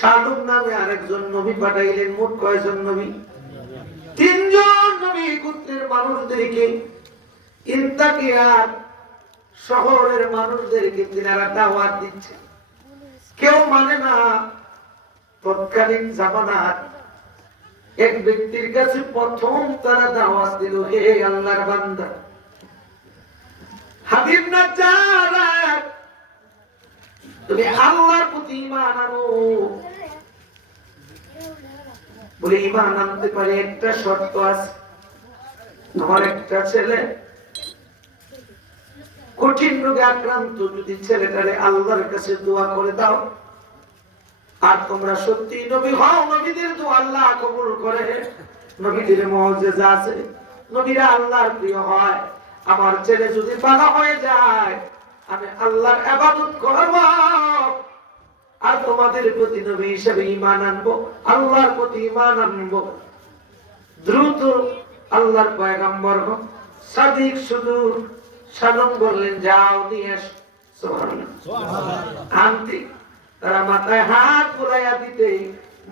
সালুম নামে আরেকজন নবী পাঠাইলেন। মোট কয়জন নবী? তিনজন নবী গোত্রের মানুষদেরকে, ইন্তাকিয়ার শহরের মানুষদেরকে তিনারা দাওয়াত দিচ্ছে। কেউ মানে না। তৎকালীন জামানার এক ব্যক্তির কাছে প্রথম তারা দাওয়াত দিল, হে আল্লাহর বান্দা হাবিব নাজ্জার, তুমি আল্লাহর প্রতি ঈমান আনো। বলে ঈমান আনতে পারে, একটা শর্ত আছে। আমার একটা ছেলে কঠিন রোগে আক্রান্ত, যদি ছেলেটারে আল্লাহর কাছে দোয়া করে দাও, আর তোমরা সত্যি নবী হও, নবীদের দোয়া আল্লাহ কবুল করে। নবীদের মুজিজা আছে, নবীরা আল্লাহর প্রিয় হয়। আমার ছেলে যদি ভালো হয়ে যায়, আমি আল্লাহর ইবাদত করব, আর তোমাদের প্রতি নবী হিসেবে ঈমান আনবো, আল্লাহর প্রতি ঈমান আনবো। দ্রুত আল্লাহর পয়গম্বর সাদিক সুদূর সালম বললেন, যাও নিয়ে এসো। সুবহানাল্লাহ। আনতে তারা মাথায় হাত বুলাইয়া দিতে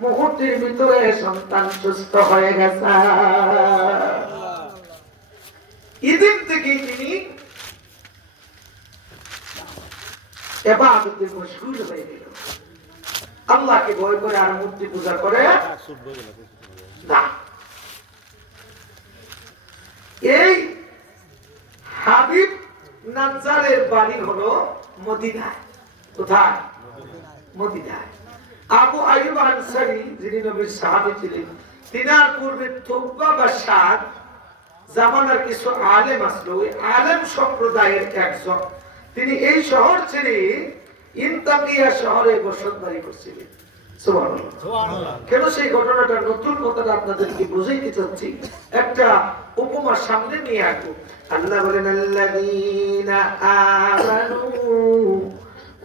মুহূর্তের ভিতরে সন্তান সুস্থ হয়ে গেছে। এদিন থেকে তিনি ইবাদতে মশগুল হয়ে গেল। আল্লাহকে ভয় করে আর মূর্তি পূজা করে না। এই হাবিব নাজ্জারের বাড়ি হলো মদিনায়। কোথায়? মদিনায়। আবু আইয়ুব আনসারী, যিনি নবীর সাহাবী ছিলেন, তিনার পূর্বে তুব্বা বা সাদ জামানার কিছু আলেম আসলো। ওই আলেম সম্প্রদায়ের একজন, তিনি এই শহর ছেড়ে ইন্তাকিয়া শহরে বসতবাড়ি করছিলেন। সুবহানাল্লাহ। কেন সেই ঘটনাটা, নতুন কথাটা আপনাদেরকে বুঝাইতে চাচ্ছি। একটা উপমা সামনে নিয়ে আসবো। আল্লাহ বলেন, আল্লাযীনা আমানু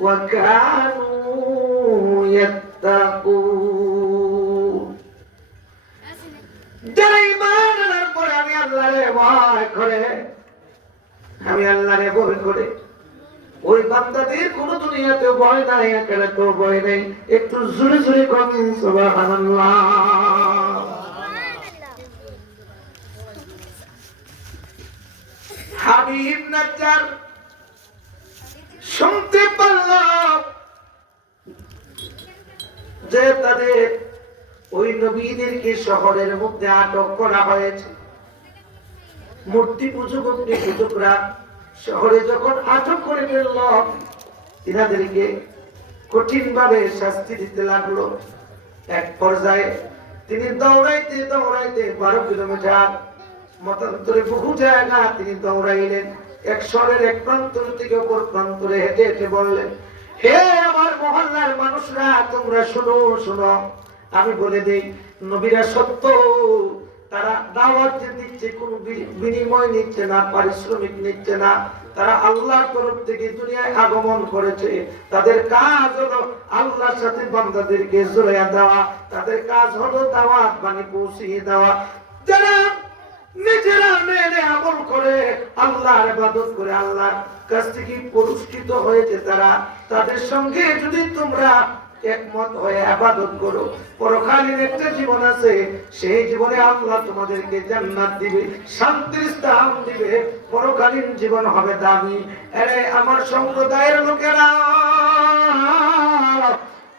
ওয়া কানু ইয়াত্তাকুন, যারা ঈমান আনার পরে আমি আল্লাহরে ভয় করে, আমি আল্লাহরে ভয় করে, ওই বান্দাদের কোন দুনিয়াতে ভয় নাই, আখিরাতেও ভয় নাই। একটু জোরে জোরে বলেন সুবহানাল্লাহ। হাবিব নাজ্জার শুনতে পারল যে তাদের ওই নবীদেরকে শহরের মধ্যে আটক করা হয়েছে। মূর্তি পূজকরা শহরে যখন আটক করে ফেলল, তিনাদেরকে কঠিন ভাবে শাস্তি দিতে লাগলো। এক পর্যায়ে তিনি দৌড়াইতে দৌড়াইতে 12 কিলোমিটার মতান্তরে বহু জায়গা তিনি দৌড়াইলেন। এক শহরের এক প্রান্ত থেকে অপর প্রান্তরে হেঁটে হেঁটে বললেন, হে আমার মহল্লার মানুষরা, তোমরা শোনো শোনো, আমি বলে দেই, নবীরা সত্য। তারা দাওয়াত দিচ্ছে, কোনো বিনিময় নিচ্ছে না, পারিশ্রমিক নিচ্ছে না। তারা আল্লাহর তরফ থেকে দুনিয়ায় আগমন করেছে। তাদের কাজ হলো আল্লাহর সাথে বান্দাদেরকে জড়িয়ে দেওয়া। তাদের কাজ হলো দাওয়াত বাণী পৌঁছিয়ে দেওয়া। যারা নিজেরা মেনে আমল করে, আল্লাহর ইবাদত করে, আল্লাহর কাছ থেকে পুরস্কৃত হয়েছে, তারা তাদের সঙ্গে যদি তোমরা একমত হয়ে ইবাদত করো, পরকালীন একটা জীবন আছে, সেই জীবনে আল্লাহ তোমাদেরকে জান্নাত দিবে, শান্তির স্থান দিবে, পরকালীন জীবন হবে দামি। আরে আমার সম্প্রদায়ের লোকেরা,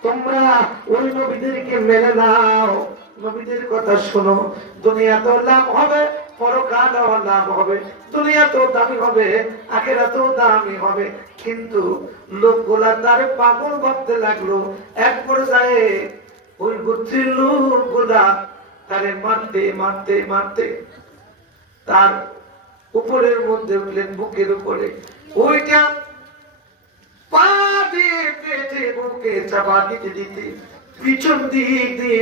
তোমরা ওই নবীদেরকে মেনে নাও, নবীদের কথা শোনো। দুনিয়াতেও লাভ হবে, পরকালেও লাভ হবে। দুনিয়াতেও দামি হবে, আখিরাতেও দামি হবে। কিন্তু লোকগুলা তারে পাগল ভাবতে লাগলো। এক পর্যায়ে ওই গোত্রের লোকগুলা তারে মারতে মারতে মারতে তার উপরের মধ্যে উঠলেন, বুকের উপরে। ওইটা পা দিয়ে পেটে বুকে চাপা দিতে দিতে পিছন দিক দিয়ে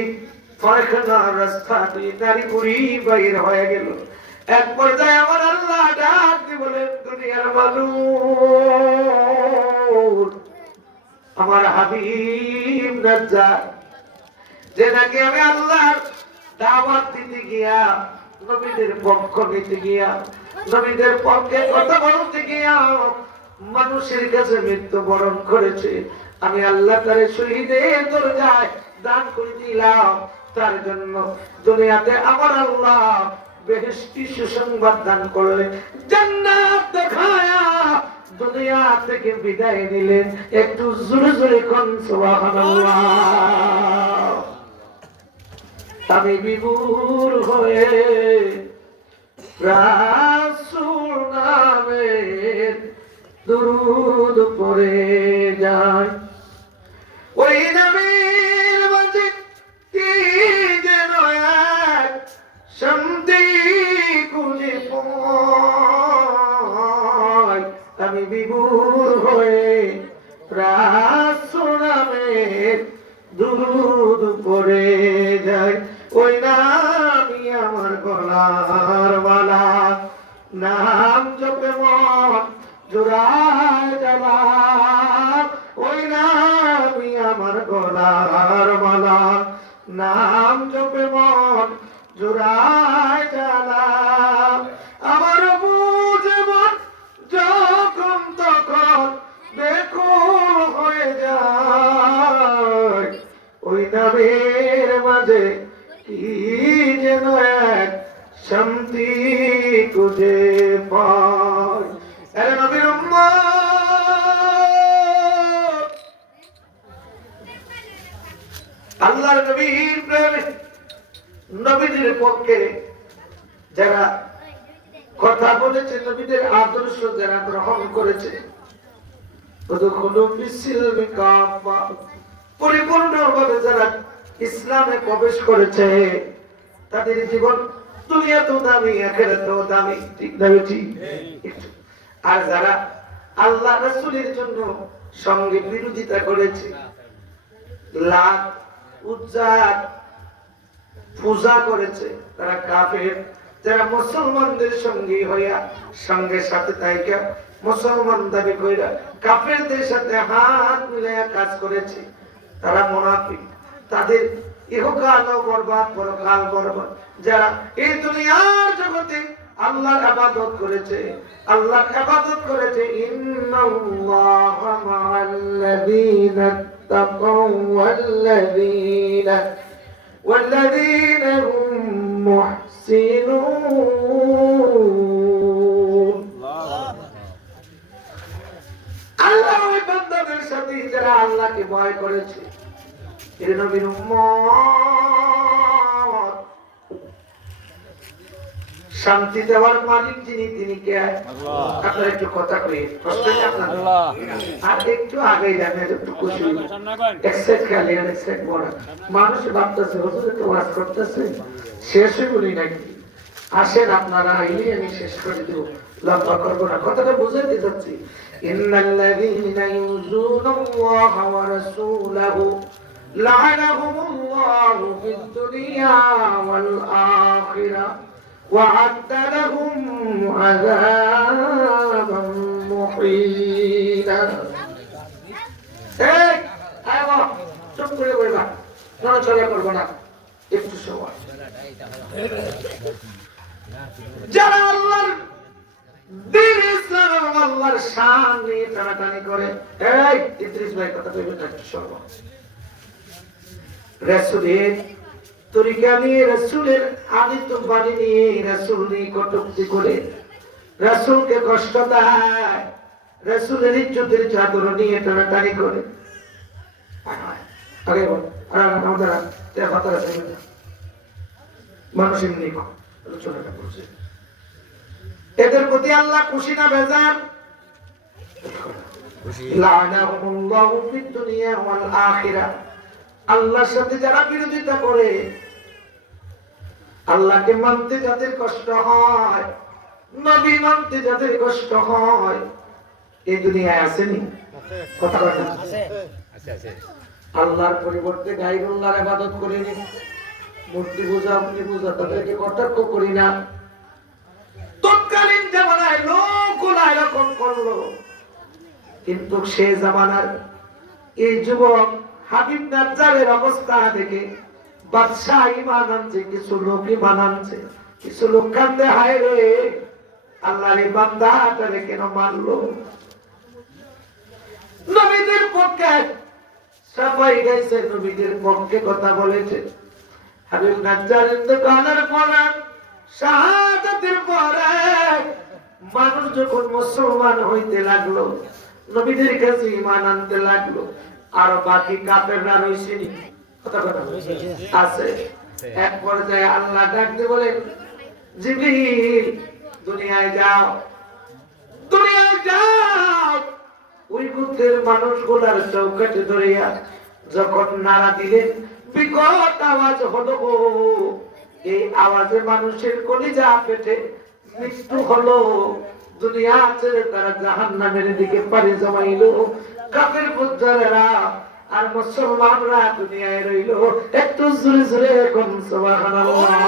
পায়খানার রাস্তা দিয়ে দাড়ি মুড়ি বাইর হয়ে গেল। এক পর্যায়ে আমার আল্লাহ ডাক দিয়ে বলেন, দুনিয়ার মানুষ, আমার হাবিব নাজ্জার, যে নাকি আমি আল্লাহর দাওয়াত দিতে গিয়া, নবীদের পক্ষ নিতে গিয়া, নবীদের পক্ষে কথা বলতে গিয়া মানুষের কাছে মৃত্যুবরণ করেছে, আমি আল্লাহ তারে শহীদের দরজায় দান করে দিলাম, তার জন্য দুনিয়াতে আমার আল্লাহ বেহেশতি সুসংবাদ দান করলেন, জান্নাত দেখায়া দুনিয়া থেকে বিদায় নিলেন। একটু জোরে জোরে কোন সুবহানাল্লাহ। আমি বিভোর হয়ে রাসূল নামের দুরূদ পড়ে যাই, ওই নবীর মাঝে কি যেন এক শান্তি খুঁজে পাই। আমি বিভোর হয়ে রাসূল নামের দুরূদ পড়ে যাই, ওই নামই আমার গলার মালা। নাম জপে মন জোড়ায় জ্বালা, ওই নামই আমার গলার মালা। নাম জপে মন জোড়ায় জ্বালা, আমার বুঝে মন যখন তখন বেকুল হয়ে যায়, ওই নামের মাঝে কি যেন এক শান্তি খুঁজে পাই। আরে নবীর উম্মত, আল্লাহর নবীর প্রেমে নবীদের পক্ষে যারা কথা বলেছে, নবীদের আদর্শ যারা গ্রহণ করেছে, পরিপূর্ণভাবে যারা ইসলামে প্রবেশ করেছে, তাদের জীবন দুনিয়াতেও দামি, আখিরাতেও দামি। ঠিক না ঠিক? আর যারা আল্লাহ রাসূলের জন্য সঙ্গে বিরোধিতা করেছে, লাত উজ্জাত পূজা করেছে, তারা কাফের। যারা মুসলমানদের সঙ্গে হইয়া সঙ্গে সাথে তাইকা মুসলমান দাবি কইরা কাফেরদের সাথে হাত মিলাইয়া কাজ করেছে, তারা মুনাফিক। তাদের ইহকালও বরবাদ, পরকাল বরবাদ। যারা এই দুনিয়ার জগতে আল্লাহর ইবাদত করেছে, আল্লাহর ইবাদত করেছে, ইন্নাল্লাহা মা'আল্লাযীনা তাকাউ ওয়াল্লাযীনা হুম মুহসিনুন। আল্লাহ ওই বান্দাদের সাথে যারা আল্লাহকে ভয় করেছে, এর নবীর উম্মত। শান্তি দেওয়ার মালিক যিনি, তিনি কে? আপনারা একটু কথা কই, আর একটু আগে জানেন, একটু খুশি মানুষ ভাবতেছে হুজুর তো ওয়াজ করতেছে, শেষ হয়ে বলি নাকি? আসেন আপনারা আইলে আমি শেষ করে দেব, লম্বা করবো না, কথাটা বুঝাইতে যাচ্ছি। ইন্নাল্লাযীনা ইউযুনাল্লাহা ওয়া রাসূলাহু লা'নাহুমুল্লাহু ফিদ-দুনিয়া ওয়াল আখিরাহ ওয়া আ'আদ্দা লাহুম আযাবান মুহীনা। এই আয় চুপ করে বলবা, নড়াচড়া করবো না, একটু সময়। যারা আল্লাহর দ্বীন ইসলাম এবং আল্লাহর শান নিয়ে টানাটানি করে, এই ইদ্রিস ভাই কথা কইবেন না, একটু সময়। রাসূলের তরিকা নিয়ে, রাসূলের আদিত বাণী নিয়ে, রাসূল নিয়ে কটূক্তি করে, রাসূলকে কষ্ট দেয়, রাসূলের ইজ্জতের চাদর নিয়ে টানাটানি করে। আগে বল, আমাদের কথা আছে মানুষের নিয়ে আলোচনাটা করছে, এদের প্রতি আল্লাহ খুশি না বেজার? লা'নাহুমুল্লাহু ফিদ-দুনিয়া ওয়াল আখিরাহ। আল্লাহর সাথে যারা বিরোধিতা করে, আল্লাহকে মানতে যাদের কষ্ট হয়, নবী মানতে যাদের কষ্ট হয়, এই দুনিয়ায় আসেনি? কথা বলেন আছে। আল্লাহর পরিবর্তে গায়রুল্লাহর ইবাদত করি না, মূর্তি পূজা তাদেরকে কটাক্ষ করি না। তৎকালীন জামানায় লোকগুলো এরকম করলো, কিন্তু সে জামানার এই যুবক হাবিব নাজ্জারের অবস্থা দেখে বাদশাহ ঈমান আনছে, কিছু লোক ঈমান আনছে, কিছু লোক কান্দে, হায় রে আল্লাহর এই বান্দাটারে কেন মারলো? নবীদের পক্ষে সাফাই গাইছে, নবীদের পক্ষে কথা বলেছে। হাবিব নাজ্জার ইন্তেকালের পরে, শাহাদাতের পরে মানুষ যখন মুসলমান হইতে লাগলো, নবীদের কাছে ঈমান আনতে লাগলো, আর বাকি কাফেররা রইছেনি, কথা কথা আছে। এক পর্যায়ে আল্লাহ ডাকতে বলেন, জিবরিল দুনিয়ায় যাও, দুনিয়ায় যাও। ওই গোত্রের মানুষগুলার চৌকাঠে ধরিয়া যখন নাড়া দিলেন, বিকট আওয়াজ হলো, এই আওয়াজে মানুষের কলিজা পেটে মৃত্যু হলো। দুনিয়া ছেড়ে তারা জাহান্নামের দিকে পাড়ি জমাইল। কাফের ফুজ্জারেরা আর মুসলমানরা দুনিয়ায় রইল। একটু জোরে জোরে কোন সুবহানাল্লাহ।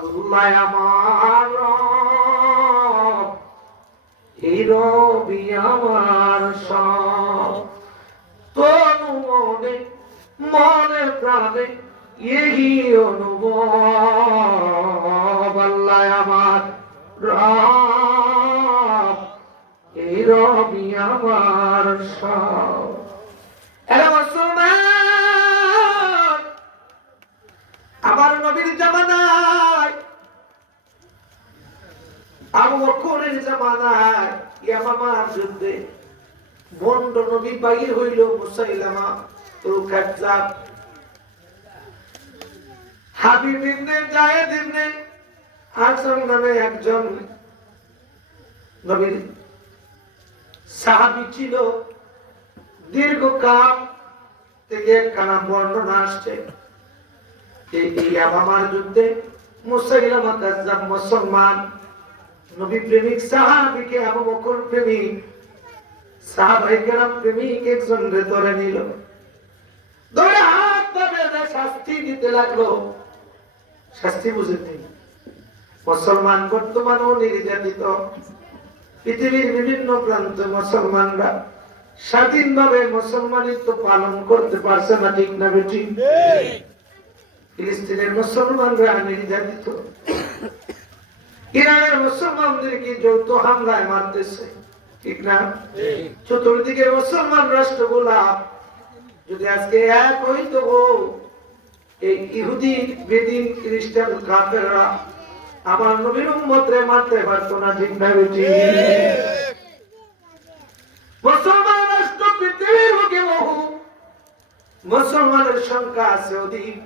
আল্লাহ আমার রব, এই রবি আমার সব, তনু মনে মনে প্রাণে এই অনুভব। আল্লাহ আমার রব, এই রবি আমার সব। এরা মুসলমান, আমার নবীর জামানায়, আবু বকরের জামানায় ইয়ামামার যুদ্ধে বন্ড নবী বাইর হইল মুসাইলামা তুল কাজ্জাব। হাবিব ইবনে যায়েদ ইবনে হাসান নামে একজন নবীর সাহাবী ছিল। দীর্ঘকাল থেকে একখানা বর্ণনা আসছে, এই ইয়ামামার যুদ্ধে মুসাইলামা কাজ্জাব মুসলমান নবী প্রেমিক সাহাবীকে, আবু বকর প্রেমিক সাহাবায়ে কেরাম প্রেমিক একজন রে ধরে নিল, ধরে হাত পা বেঁধে শাস্তি দিতে লাগলো। শাস্তি বুঝেনি, মুসলমান বর্তমানেও নির্যাতিত। পৃথিবীর বিভিন্ন প্রান্তে মুসলমানরা স্বাধীনভাবে মুসলমানিত্ব পালন করতে পারছে না, ঠিক না বেঠিক? ফিলিস্তিনের মুসলমানরা নির্যাতিত, ইরানের মুসলমানদেরকে যৌথ হামলায় মারতেছে, ঠিক না? চতুর্দিকে মুসলমান রাষ্ট্রগুলা যদি আজকে এক হইতো, এই ইহুদি বেদিন খ্রিস্টান কাফেররা আমার নবীর উম্মতরে মারতে পারতো না, ঠিক না বেঠিক? মুসলমান রাষ্ট্র পৃথিবীর বুকে বহু, মুসলমানের সংখ্যা আছে অধিক,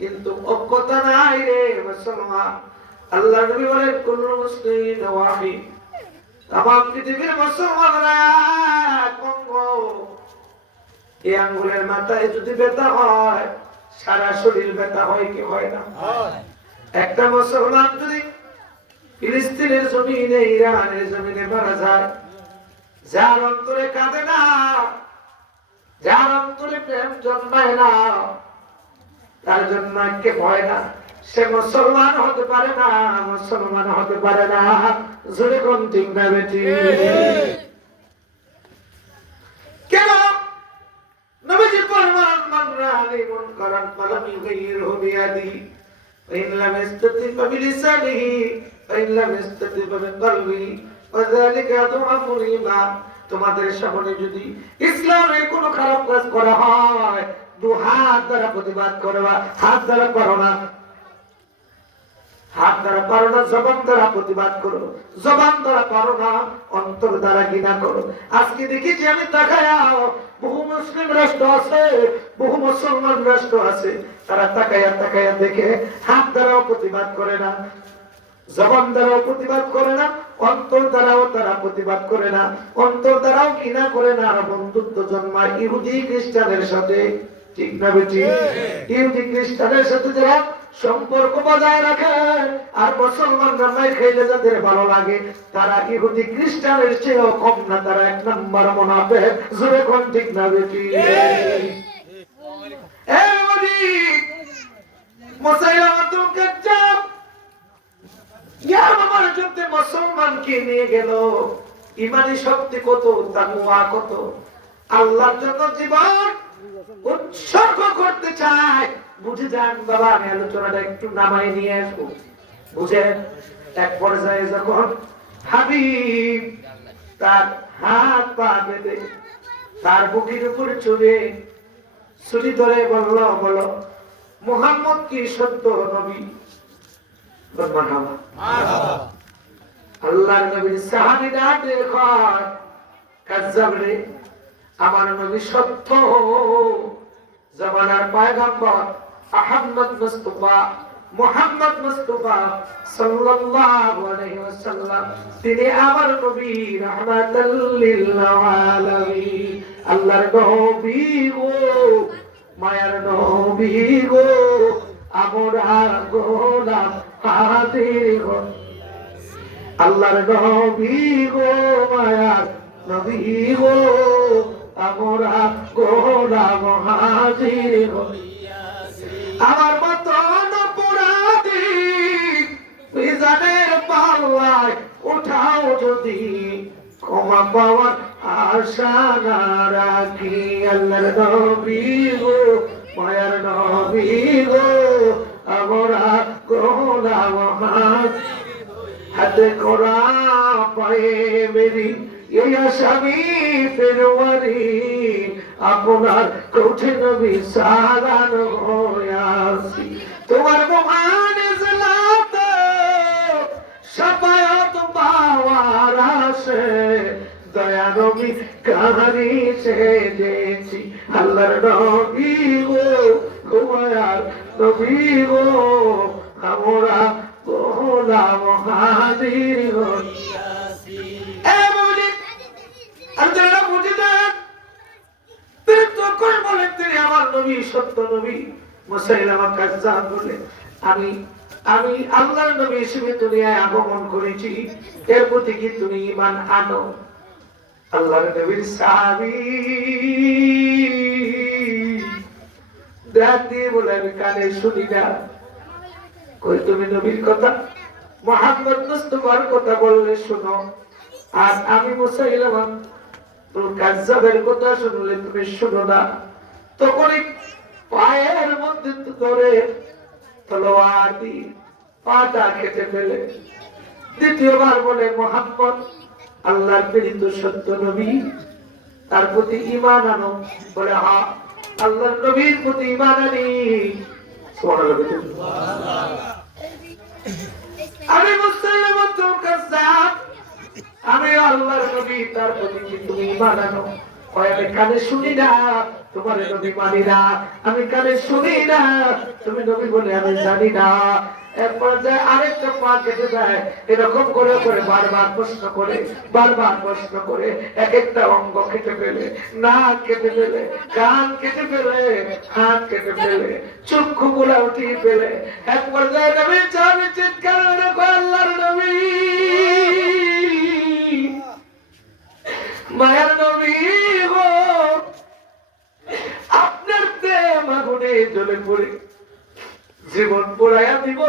কিন্তু ঐক্যতা নাই রে মুসলমান। আল্লাহ নবী বলেন, কুল্লু মুসলিমিন ওয়াহিদ, তামাম পৃথিবীর মুসলমানরা এক অঙ্গ। এই আঙ্গুলের মাথায় যদি ব্যথা হয়, সারা শরীর ব্যথা হয় কি হয় না? একটা মুসলমান যদি ফিলিস্তিনের জমিনে, ইরানের জমিনে মারা যায়, যার অন্তরে কাঁদে না, যার অন্তরে প্রেম জন্মায় না, তার জন্য কে ভয় না, সে মুসলমান হতে পারে না, মুসলমান হতে পারে না। জোরে কোন ঠিক না বেটি? কেন নবীজি ফরমান, মান রাআনি মুনকারান ফালাম ইউগাইয়িরহু বিয়াদিহি ওয়া ইন লাম ইস্তাতি বিলিসানিহি ওয়া ইন লাম ইস্তাতি বিকলবিহি ওয়া যালিকা আদআফুল ঈমান। তোমাদের সামনে যদি ইসলামের কোনো খারাপ কাজ করা হয়, দু হাত দ্বারা প্রতিবাদ করবা, হাত দ্বারা করো না, হাত দ্বারা পারো না, জবান দ্বারা প্রতিবাদ করো, জবান দ্বারা পারো না, অন্তর দ্বারা ঘৃণা করো। আজকে দেখেছি আমি তাকায়াও, বহু মুসলিম রাষ্ট্র আছে, বহু মুসলমান রাষ্ট্র আছে, তারা তাকায়া তাকায়া দেখে হাত দ্বারাও প্রতিবাদ করে না, জবান দ্বারাও প্রতিবাদ করে না, অন্তর দ্বারাও তারা প্রতিবাদ করে না, অন্তর দ্বারাও ঘৃণা করে না। আর বন্ধুত্ব জন্মায় ইহুদি খ্রিস্টানের সাথে, ঠিক না বেটি? ইহুদি খ্রিস্টানের সাথে যারা সম্পর্ক বজায় রাখে, আর মুসলমানরা মাইর খাইলে যাদের ভালো লাগে, তারা ইহুদি খ্রিস্টানের চেয়েও কম না, তারা এক নম্বর মুনাফিক। জোরে কোন ঠিক না বেটি? মুসাইলামাতুল কাজ্জাব ইয়ামামার যুদ্ধে মুসলমানকে নিয়ে গেল। ইমানি শক্তি কত, তাকওয়া কত, আল্লাহর জন্য জীবন উৎসর্গ করতে চায়। বুঝে যান বাবা, আমি আলোচনাটা একটু নামাই নিয়ে আসবো, বুঝেন। এক পর্যায়ে যখন হাবিব তার হাত পা বেঁধে তার বুকের উপরে চড়ে ছুরি ধরে বলল, বলো মুহাম্মদ কি সত্য নবী? মারহাবা। আল্লাহর নবীর সাহাবীরা দেখেন, কাজ্জাব রে, আমার নবী সত্য। জামানার পয়গম্বর আহমদ মুস্তাফা মুহাম্মদ মুস্তাফা সাল্লাল্লাহু আলাইহি ওয়াসাল্লাম, তিনি আমার নবী রাহমাতাল লিল আলামিন। আল্লাহর নবী গো, মায়ার নবী গো, আমরা গোলাম হাজির গো। আল্লাহর নবী গো, মায়ার নবী গো, আমরা গোলাম হাজির গো। আমার মতন অপরাধী মিজানের পাল্লায় উঠাও যদি, ক্ষমা পাওয়ার আশা না রাখি। আল্লাহর নবী গো, মায়ার নবী গো, আমরা গোলাম হাজির। হাতে করা পায়ে মেরি এই আসামি ফেরওয়ারি, আপনার কঠিন বিচারান হইয়াছি। তোমার মহান ইজলাত শাফায়াত পাওয়ার আশে, দয়া নবী কাহারি সেজেছি। আল্লাহর নবী গো, মায়ার নবী গো, আমরা গোলাম হাজির হইয়াছি। আমার নবী সত্য নবী, মুসাইলামা কাজ্জাব বলে, আমি আল্লাহর নবী হিসেবে দুনিয়ায় আগমন করেছি, এর প্রতি কি তুমি ঈমান আনো? আল্লাহর নবীর সাহাবী ডাক দিয়ে বলে, আমি কানে শুনি না। কই তুমি নবীর কথা, মুহাম্মদ মুস্তাফার কথা বললে শোনো, আর আমি মুসাইলামা কাজ্জাবের কথা শুনলে তুমি শোনো না। তখন পায়ের মধ্যে ধরে তলোয়ার দিয়ে পাটা কেটে ফেলে দ্বিতীয়বার বলে, মুহাম্মদ আল্লাহর প্রেরিত সত্য নবী, তার প্রতি ঈমান আনো। বলে, হ্যাঁ আল্লাহর নবীর প্রতি ঈমান আনি। আমি মুসলিমাতুল কাজ্জাব, আমি আল্লাহর নবী, তার প্রতি কি তুমি ঈমান আনো? আমি কানে শুনি না, তোমার নবী মানি না। আমি কানে শুনি না, তুমি নবী বলে আমি জানি না। এরপর যায় আরেকটা পা কেটে যায়, এরকম করে করে বারবার প্রশ্ন করে, বারবার প্রশ্ন করে, এক একটা অঙ্গ কেটে ফেলে, নাক কেটে ফেলে, কান কেটে ফেলে, হাত কেটে ফেলে, চক্ষু গুলা উঠিয়ে ফেলে। একবার যায় নবী চাবি চিৎকার করে, আল্লাহর নবী, মায়ার নবী গো, আপনার প্রেম আগুনে জ্বলে পড়ে জীবন পোড়াইয়া দিব,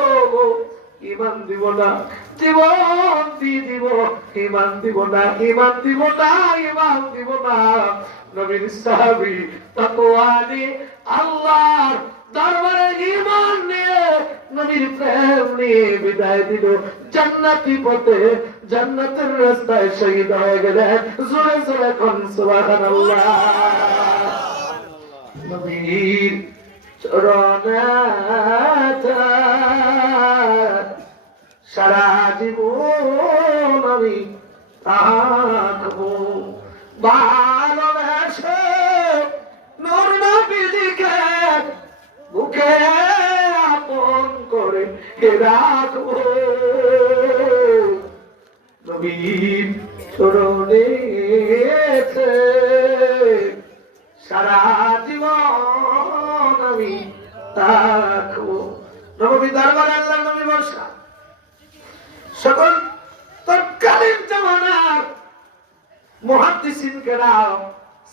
ঈমান দিব না, জীবন দিয়ে দিব, ঈমান দিব না, ঈমান দিব না, ঈমান দিব না। নবীর সাহাবী তাকওয়া নিয়ে আল্লাহর দরবারে ঈমান নিয়ে, নবীর প্রেম নিয়ে বিদায় দিল। জান্নাতি পথে, জান্নাতের রাস্তায় শহীদ হয়ে গেলেন। জোরে জোরে কোন সুবহানাল্লাহ। নবীর চরণে সারা জীবন আমি থাকবো ভালোবেসে, নূর নবীজিকে বুকে আপন করে রাখবো। নবীর চরণে সারা জীবন আমি থাকবো। নবী দরবারে আল্লাহ নবী বর্ষা, সকল তৎকালীন জামানার মুহাদ্দিসিন কেরাম,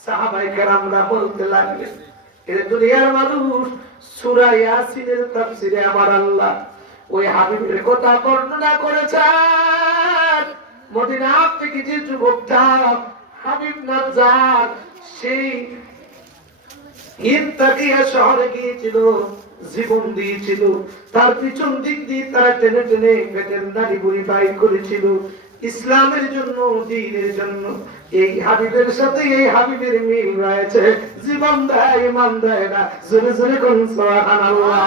সাহাবায়ে কেরামরা বলতে লাগলেন, এই দুনিয়ার মানুষ সূরা ইয়াসিনের তাফসীরে আমার আল্লাহ ওই হাবিবের কথা বর্ণনা করেছেন। মদিনা থেকে যে যুবকটা হাবিব নাজ্জার, সেই ইনতাকিয়া শহরে গিয়েছিল, জীবন দিয়েছিল, তার পিছন দিক দিয়ে তারা টেনে টেনে পেটের নাড়ি বুড়ি বাইর করেছিল। ইসলামের জন্য, দ্বীনের জন্য। এই হাবিবের সাথে এই হাবিবের মিল রয়েছে। জীবন দেয়, ইমান দেয় না। জোরে জোরে কোন সুবহানাল্লাহ।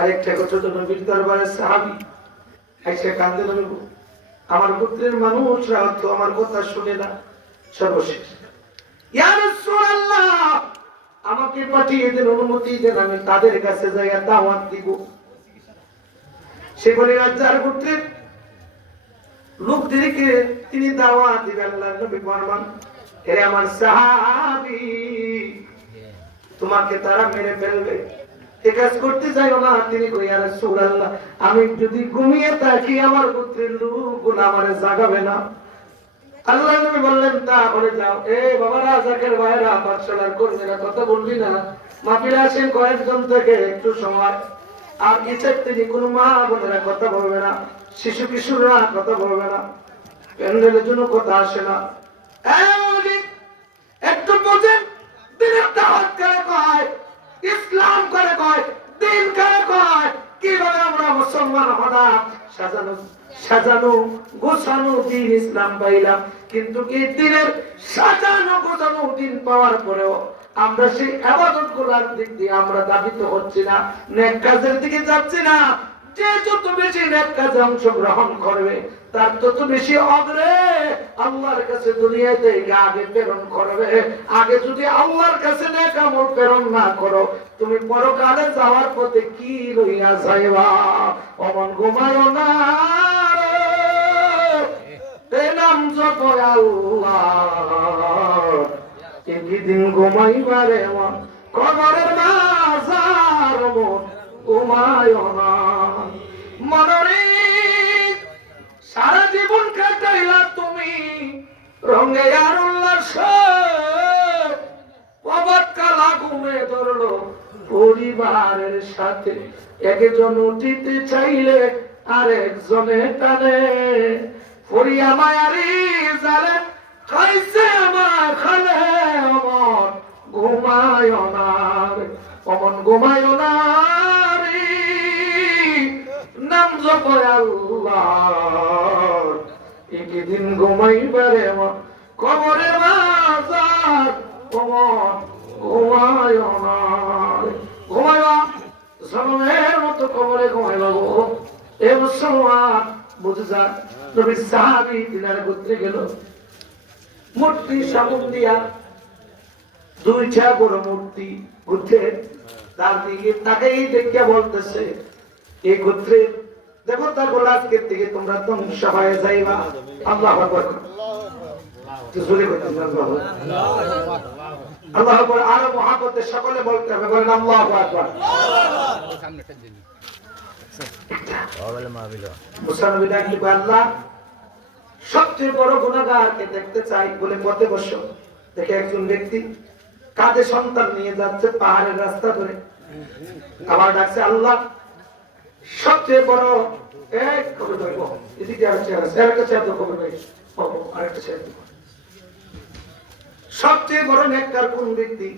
আরেকটা ছোট নবীর দরবারে সাহাবী আইসা কান্দে, নবী আমার পুত্রের মানুষরা তো আমার কথা শুনে না। সর্বশেষ ইয়া রাসূলুল্লাহ, আমাকে পাঠিয়ে দেন, অনুমতি দেন, আমি তাদের কাছে যাই দাওয়াত দিব। সে বলে রাজ্জার পুত্রের লোকদেরকে তিনি দাওয়াত দিবেন। আল্লাহর নবী ফরমান, হে আমার সাহাবী, তোমাকে তারা মেরে ফেলবে, এ কাজ করতে যাইও না। তিনি কই, ইয়া রাসূলুল্লাহ, আমি যদি ঘুমিয়ে থাকি আমার পুত্রের লোকগুলো আমারে জাগাবে না। আল্লাহর নবী বললেন, তাহলে যাও। এ বাবারা, জাকের ভাইরা, পাঠশালার কর্মীরা, কথা বলবি না। মাহফিলে আসেন কয়েকজন থেকে, একটু সময়। আর ইচ্ছের থেকে কোনো মা বোনেরা কথা বলবে না, শিশু কিশোররা কথা বলবে না, প্যান্ডেলের জন্য কথা আসে না। একটু বোঝেন, দিনের দাওয়াত করে কয়, ইসলাম করে কয়, দিন করে কয়। কিভাবে আমরা মুসলমান হলাম? সাজানো সাজানো গোছানো দিন ইসলাম পাইলাম, কিন্তু কি দিনের সাজানো গোছানো দিন পাওয়ার পরেও আমরা সেই ইবাদত গুলার দিক দিয়ে আমরা দাবিত হচ্ছি না, নেক কাজের দিকে যাচ্ছি না। যে যত বেশি নেক কাজে অংশগ্রহণ করবে তার তত বেশি অগ্রে আল্লাহর কাছে দুনিয়াতে আগে প্রেরণ করবে। আগে যদি আল্লাহর কাছে নেক আমল প্রেরণ না করো, তুমি পরকালে যাওয়ার পথে কি লইয়া যাইবা? অমন ঘুমায় না রে, নাম জপ আল্লাহ, একদিন ঘুমাইবারে মন, কবরের মাঝার মন ঘুমায় না। মনরে সারা জীবন কাটাইলা তুমি রঙে আর উল্লাস, অবাক কালা ঘুমে ধরলো পরিবারের সাথে। একজন উঠিতে চাইলে আরেকজনে টানে, ফরিয়া মায়ারি জালে খাইছে আমার খালে, অমন ঘুমায় না রে, অমন ঘুমায় না রে, নাম জপ আল্লাহ, একদিন ঘুমাইবারে কবরে মাঝার, অমন ঘুমায় না রে। ঘুমাইবা জন্মের মতো কবরে ঘুমাইবা গো। এ মুসলমান বুঝে যা, নবীর সাহাবী দিনার গোত্রে গেল, মূর্তি সামন দিয়া দুইটা বড় মূর্তি গোত্রে, তার দিকে তাকেই দেখে বলতেছে, এই গোত্রে দেবতা গুলো আজকের থেকে তোমরা ধ্বংস হয়ে যাইবা। আল্লাহু আকবার, জোরে বলতে আল্লাহু আকবার। আরো মহাব্বতে সকলে বলতে হবে, বলেন আল্লাহু আকবার। মুসা নবী ডাকলে, আল্লাহ সবচেয়ে বড় গুনাহগারকে দেখতে চাই বলে পথে বসো। দেখে একজন ব্যক্তি কাঁধে সন্তান নিয়ে যাচ্ছে পাহাড়ের রাস্তা ধরে। আবার ডাকছে, আল্লাহ সবচেয়ে বড় সবচেয়ে বড় নেককার কোন ব্যক্তি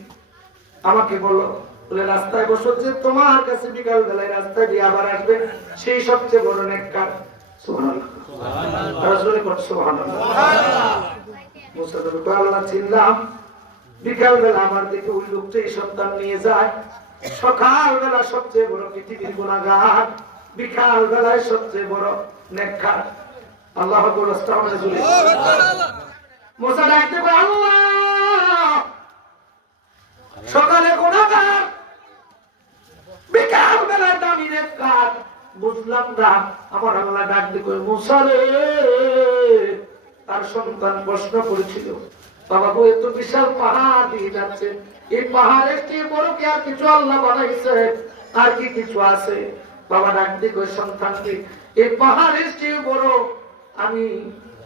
আমাকে বলো। বলে, রাস্তায় বসো, যে তোমার কাছে বিকাল বেলায় রাস্তায় দিয়ে আবার আসবে, সেই সবচেয়ে বড় নেককার। আল্লাহ চিনলাম, বিকাল বেলা আমার দিকে ওই লোকটা সন্তান নিয়ে যায়, সকাল বেলা সবচেয়ে বড় পৃথিবীর গুনাহগার, বিকাল বেলায় সবচেয়ে বড় নেককার। আল্লাহ মুসা ডাকতে পারে, আল্লাহ সকালে গুনাহগার, বিকাল বেলায় দামি নেককার। বুঝলাম না। আমার আল্লাহ ডাক দিয়ে মুসা রে, তার সন্তান প্রশ্ন করেছিল, বাবা গো, এত বিশাল পাহাড় দিয়ে যাচ্ছে, এই পাহাড়ের কি বড় কি আর কিছু আল্লাহ বানাইছে? আর কি কিছু আছে? বাবা ডাক দিয়ে সন্তানকে, এই পাহাড়ের চেয়ে বড় আমি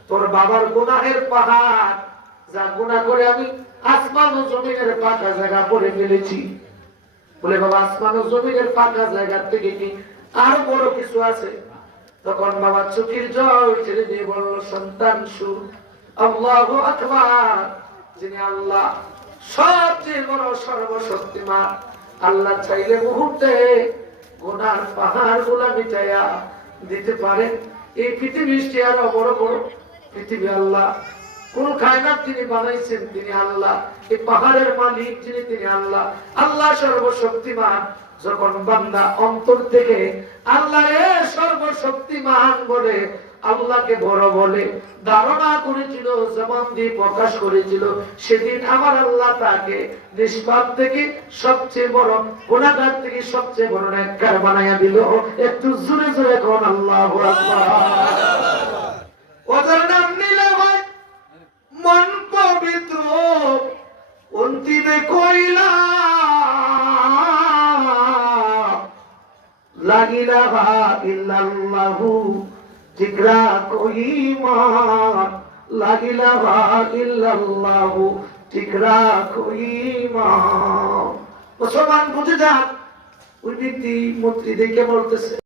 তোর বাবার গুনাহের পাহাড়, যা গুনাহ করে আমি আসমান ও জমিনের ফাঁকা জায়গা পড়ে ফেলেছি। বলে, বাবা আসমান ও জমিনের ফাঁকা জায়গা থেকে কি আর বড় কিছু আছে? তখন বাবা চোখের জল ছেড়ে দিয়ে বলল, সন্তান শুন, আল্লাহু আকবার, যিনি আল্লাহ সবচেয়ে বড় সর্বশক্তিমান, আল্লাহ চাইলে মুহূর্তে গুনার পাহাড় গুলা মিটাইয়া দিতে পারেন। এই পৃথিবীর চেহারা বড় বড় পৃথিবী আল্লাহ, কোন কায়নাত যিনি বানাইছেন তিনি আল্লাহ, এই পাহাড়ের মালিক যিনি তিনি আল্লাহ। আল্লাহ সর্বশক্তিমান। যখন বান্দা অন্তর থেকে আল্লাহ সর্বশক্তিমান বলে, আল্লাহকে বড় বলে ধারণা করেছিল, জবান দিয়ে প্রকাশ করেছিল, সেদিন আমার আল্লাহ তাকে নিষ্পাপ থেকে সবচেয়ে বড়, গুনাহগার থেকে সবচেয়ে বড় নেককার বানায়া দিল। একটু জোরে জোরে কোন আল্লাহু আকবার। ওদের নাম নিলে হয় মন পবিত্র, অন্তিমে কইলা লা ইলাহা ইল্লাল্লাহু, জিকরা কইমা লা ইলাহা ইল্লাল্লাহু, জিকরা কইমা। মুসলমান বুঝে যান, ওই ব্যক্তি মন্ত্রী দেখে বলতেছে